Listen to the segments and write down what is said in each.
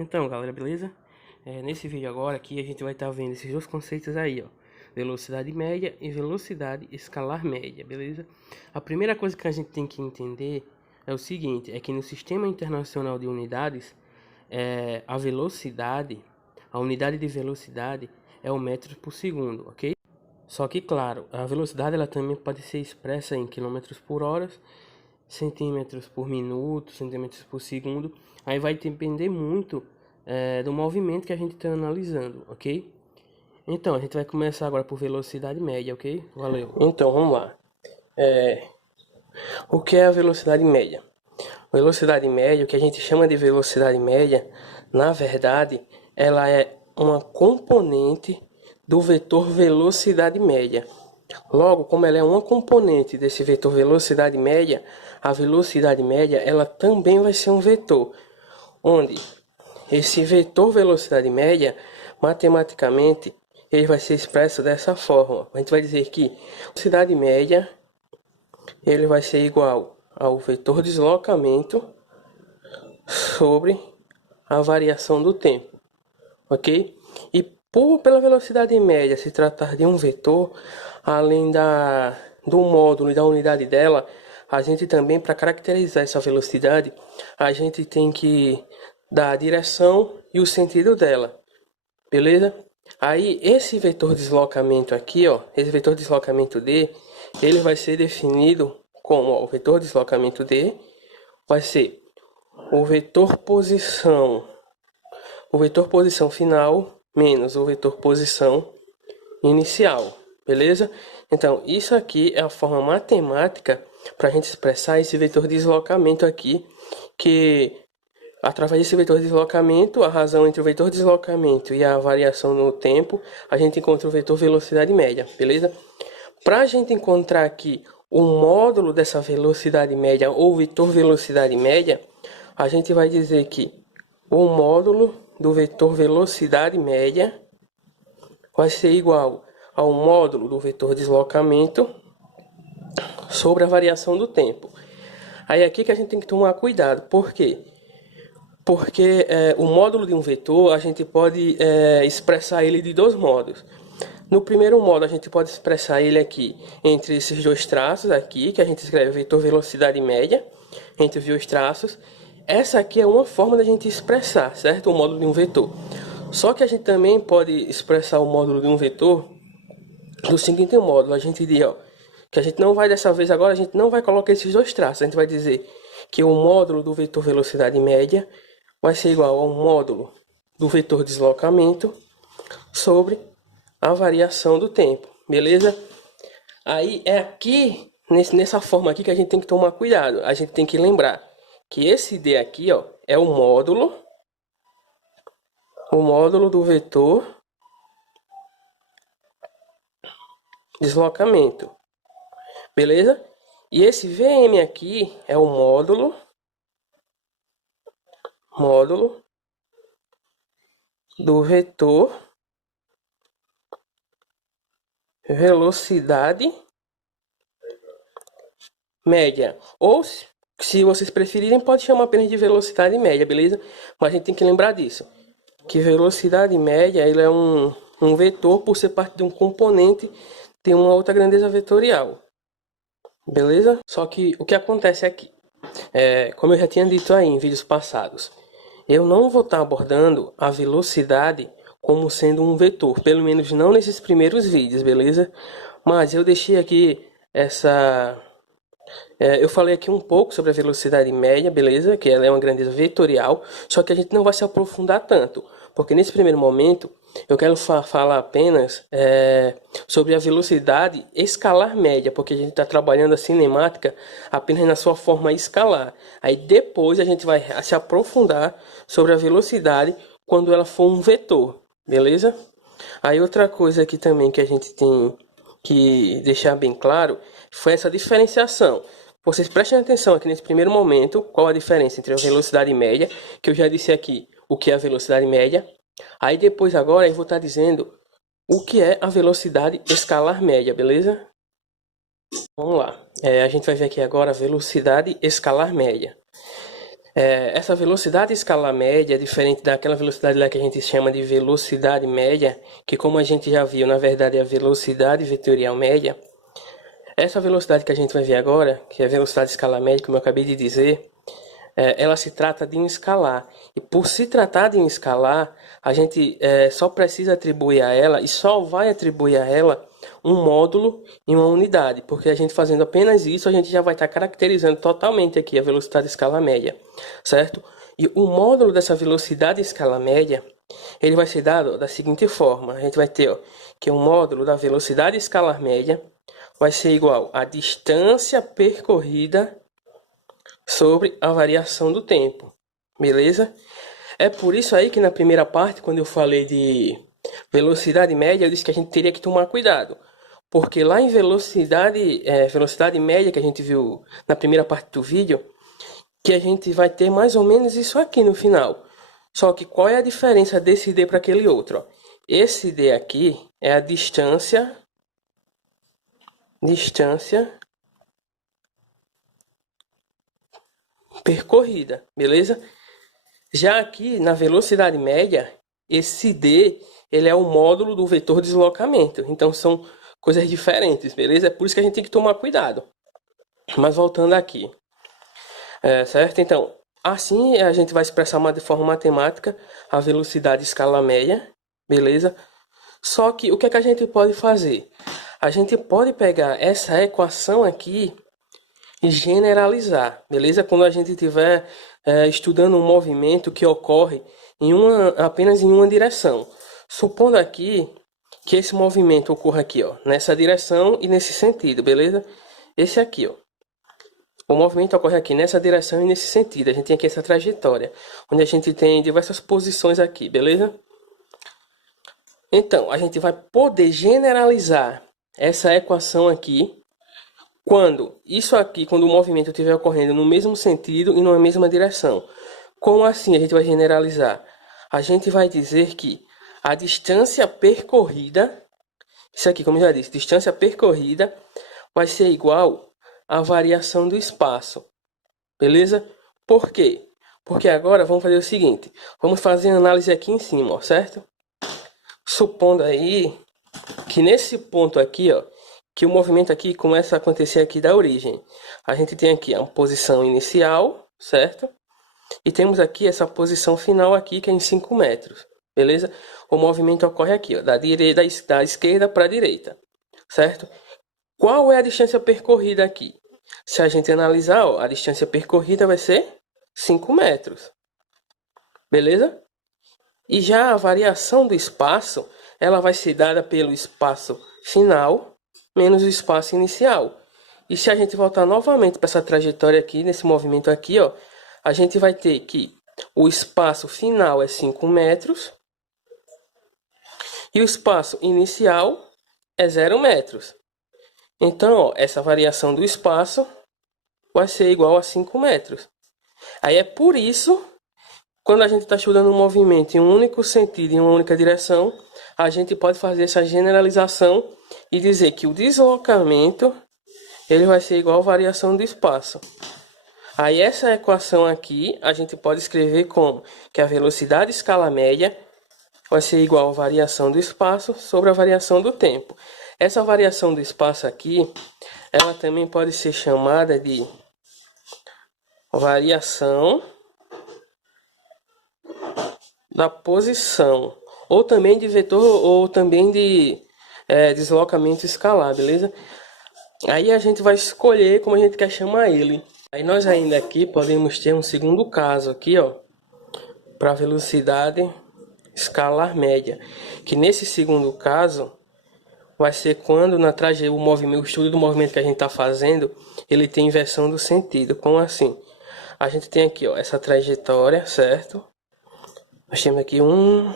Então, galera, beleza? Nesse vídeo agora aqui a gente vai estar vendo esses dois conceitos aí, ó. Velocidade média e velocidade escalar média, beleza? A primeira coisa que a gente tem que entender é o seguinte, é que no Sistema Internacional de Unidades, a unidade de velocidade é o metro por segundo, ok? Só que, claro, a velocidade ela também pode ser expressa em quilômetros por hora, centímetros por minuto, centímetros por segundo. Aí vai depender muito do movimento que a gente está analisando, ok? Então, a gente vai começar agora por velocidade média, ok? Valeu. Então, vamos lá. O que é a velocidade média? Velocidade média, o que a gente chama de velocidade média, na verdade, ela é uma componente do vetor velocidade média. Logo, como ela é uma componente desse vetor velocidade média, a velocidade média ela também vai ser um vetor, onde esse vetor velocidade média, matematicamente, ele vai ser expresso dessa forma. A gente vai dizer que a velocidade média ele vai ser igual ao vetor deslocamento sobre a variação do tempo, ok? E pela velocidade média se tratar de um vetor, além do módulo e da unidade dela, a gente também, para caracterizar essa velocidade, a gente tem que dar a direção e o sentido dela, beleza? Aí, esse vetor deslocamento aqui, ó, esse vetor deslocamento D, ele vai ser definido como, ó, o vetor deslocamento D vai ser o vetor posição final menos o vetor posição inicial, beleza? Então, isso aqui é a forma matemática para a gente expressar esse vetor deslocamento aqui, que através desse vetor deslocamento, a razão entre o vetor deslocamento e a variação no tempo, a gente encontra o vetor velocidade média, beleza? Para a gente encontrar aqui o módulo dessa velocidade média ou vetor velocidade média, a gente vai dizer que o módulo do vetor velocidade média vai ser igual ao módulo do vetor deslocamento sobre a variação do tempo. Aí aqui que a gente tem que tomar cuidado. Por quê? Porque o módulo de um vetor a gente pode expressar ele de dois modos. No primeiro modo a gente pode expressar ele aqui entre esses dois traços aqui, que a gente escreve vetor velocidade média, entre os dois traços. Essa aqui é uma forma da gente expressar, certo? O módulo de um vetor. Só que a gente também pode expressar o módulo de um vetor do seguinte modo. A gente diz, ó, que a gente não vai dessa vez agora, a gente não vai colocar esses dois traços. A gente vai dizer que o módulo do vetor velocidade média vai ser igual ao módulo do vetor deslocamento sobre a variação do tempo, beleza? Aí é aqui, nessa forma aqui que a gente tem que tomar cuidado. A gente tem que lembrar que esse D aqui, ó, é o módulo do vetor deslocamento, beleza? E esse VM aqui é o módulo do vetor velocidade média, ou se vocês preferirem, pode chamar apenas de velocidade média, beleza? Mas a gente tem que lembrar disso, que velocidade média ele é um vetor por ser parte de um componente de uma outra grandeza vetorial, beleza? Só que o que acontece aqui, como eu já tinha dito aí em vídeos passados, eu não vou estar abordando a velocidade como sendo um vetor, pelo menos não nesses primeiros vídeos, beleza? Mas eu deixei aqui eu falei aqui um pouco sobre a velocidade média, beleza? Que ela é uma grandeza vetorial, só que a gente não vai se aprofundar tanto, porque nesse primeiro momento eu quero falar apenas sobre a velocidade escalar média, porque a gente está trabalhando a cinemática apenas na sua forma escalar. Aí depois a gente vai se aprofundar sobre a velocidade quando ela for um vetor, beleza? Aí outra coisa aqui também que a gente tem que deixar bem claro foi essa diferenciação. Vocês prestem atenção aqui nesse primeiro momento, qual a diferença entre a velocidade média, que eu já disse aqui o que é a velocidade média. Aí depois agora eu vou estar dizendo o que é a velocidade escalar média, beleza? Vamos lá. A gente vai ver aqui agora a velocidade escalar média. Essa velocidade escalar média é diferente daquela velocidade lá que a gente chama de velocidade média, que como a gente já viu, na verdade é a velocidade vetorial média. Essa velocidade que a gente vai ver agora, que é a velocidade escalar média, como eu acabei de dizer, ela se trata de um escalar. E por se tratar de um escalar, a gente só precisa atribuir a ela, e só vai atribuir a ela, um módulo em uma unidade. Porque a gente fazendo apenas isso, a gente já vai estar caracterizando totalmente aqui a velocidade escalar média, certo? E o módulo dessa velocidade escalar média, ele vai ser dado da seguinte forma. A gente vai ter que o módulo da velocidade escalar média vai ser igual à distância percorrida sobre a variação do tempo, beleza? É por isso aí que na primeira parte, quando eu falei de velocidade média, eu disse que a gente teria que tomar cuidado. Porque lá em velocidade média, que a gente viu na primeira parte do vídeo, que a gente vai ter mais ou menos isso aqui no final. Só que qual é a diferença desse D para aquele outro? Ó? Esse D aqui é a distância percorrida, beleza? Já aqui na velocidade média, esse D ele é o módulo do vetor deslocamento. Então são coisas diferentes, beleza? É por isso que a gente tem que tomar cuidado. Mas voltando aqui, certo? Então, assim a gente vai expressar de forma matemática a velocidade escala média, beleza? Só que o que é que a gente pode fazer? A gente pode pegar essa equação aqui e generalizar, beleza? Quando a gente estiver estudando um movimento que ocorre apenas em uma direção. Supondo aqui que esse movimento ocorra aqui, ó, nessa direção e nesse sentido, beleza? Esse aqui, ó. O movimento ocorre aqui nessa direção e nesse sentido. A gente tem aqui essa trajetória, onde a gente tem diversas posições aqui, beleza? Então, a gente vai poder generalizar essa equação aqui quando o movimento estiver ocorrendo no mesmo sentido e numa mesma direção. Como assim a gente vai generalizar? A gente vai dizer que a distância percorrida, isso aqui, como eu já disse, distância percorrida vai ser igual à variação do espaço. Beleza? Por quê? Porque agora vamos fazer o seguinte. Vamos fazer a análise aqui em cima, ó, certo? Supondo aí que nesse ponto aqui, ó, que o movimento aqui começa a acontecer aqui da origem. A gente tem aqui a posição inicial, certo? E temos aqui essa posição final aqui, que é em 5 metros, beleza? O movimento ocorre aqui, ó, da esquerda para a direita, certo? Qual é a distância percorrida aqui? Se a gente analisar, ó, a distância percorrida vai ser 5 metros, beleza? E já a variação do espaço, ela vai ser dada pelo espaço final menos o espaço inicial. E se a gente voltar novamente para essa trajetória aqui, nesse movimento aqui, ó, a gente vai ter que o espaço final é 5 metros e o espaço inicial é 0 metros. Então, ó, essa variação do espaço vai ser igual a 5 metros. Aí é por isso, quando a gente está estudando um movimento em um único sentido, em uma única direção, a gente pode fazer essa generalização e dizer que o deslocamento ele vai ser igual à variação do espaço. Aí essa equação aqui a gente pode escrever como que a velocidade escala média vai ser igual à variação do espaço sobre a variação do tempo. Essa variação do espaço aqui, ela também pode ser chamada de variação da posição, ou também de vetor, ou também de deslocamento escalar, beleza? Aí a gente vai escolher como a gente quer chamar ele. Aí nós ainda aqui podemos ter um segundo caso aqui, ó, para velocidade escalar média, que nesse segundo caso vai ser quando o estudo do movimento que a gente está fazendo, ele tem inversão do sentido. Como assim? A gente tem aqui, ó, essa trajetória, certo? Nós temos aqui 1,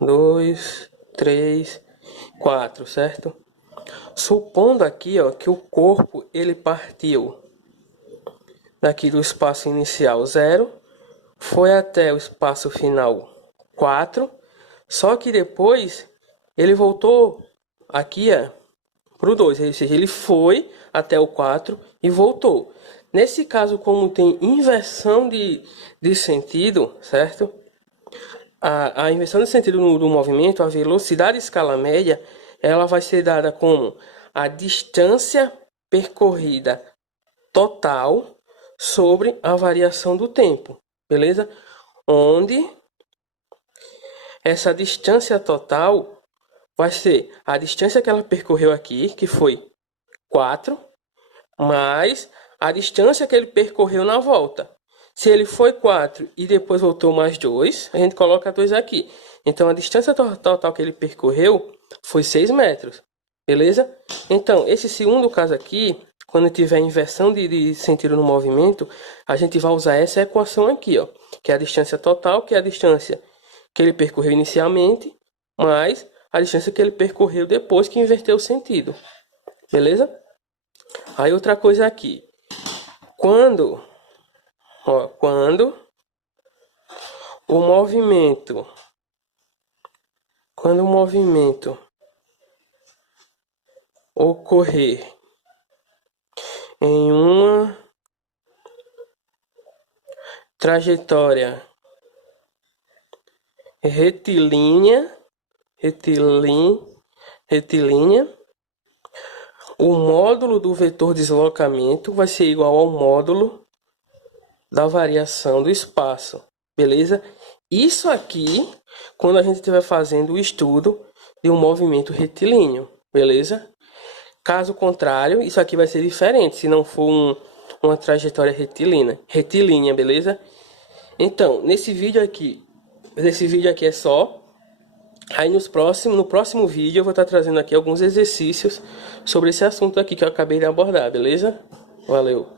2, 3, 4, certo? Supondo aqui, ó, que o corpo ele partiu daqui do espaço inicial 0, foi até o espaço final 4, só que depois ele voltou aqui para o 2, ou seja, ele foi até o 4 e voltou. Nesse caso, como tem inversão de sentido, certo? A inversão de sentido do movimento, a velocidade escala média, ela vai ser dada como a distância percorrida total sobre a variação do tempo, beleza? Onde essa distância total vai ser a distância que ela percorreu aqui, que foi 4, mais a distância que ele percorreu na volta. Se ele foi 4 e depois voltou mais 2, a gente coloca 2 aqui. Então, a distância total que ele percorreu foi 6 metros. Beleza? Então, esse segundo caso aqui, quando tiver inversão de sentido no movimento, a gente vai usar essa equação aqui, ó, que é a distância total, que é a distância que ele percorreu inicialmente, mais a distância que ele percorreu depois que inverteu o sentido. Beleza? Aí outra coisa aqui. Quando o movimento ocorrer em uma trajetória retilínea, o módulo do vetor deslocamento vai ser igual ao módulo da variação do espaço, beleza? Isso aqui, quando a gente estiver fazendo o estudo de um movimento retilíneo, beleza? Caso contrário, isso aqui vai ser diferente, se não for uma trajetória retilínea, beleza? Então, nesse vídeo aqui é só. Aí no próximo vídeo eu vou estar trazendo aqui alguns exercícios sobre esse assunto aqui que eu acabei de abordar, beleza? Valeu!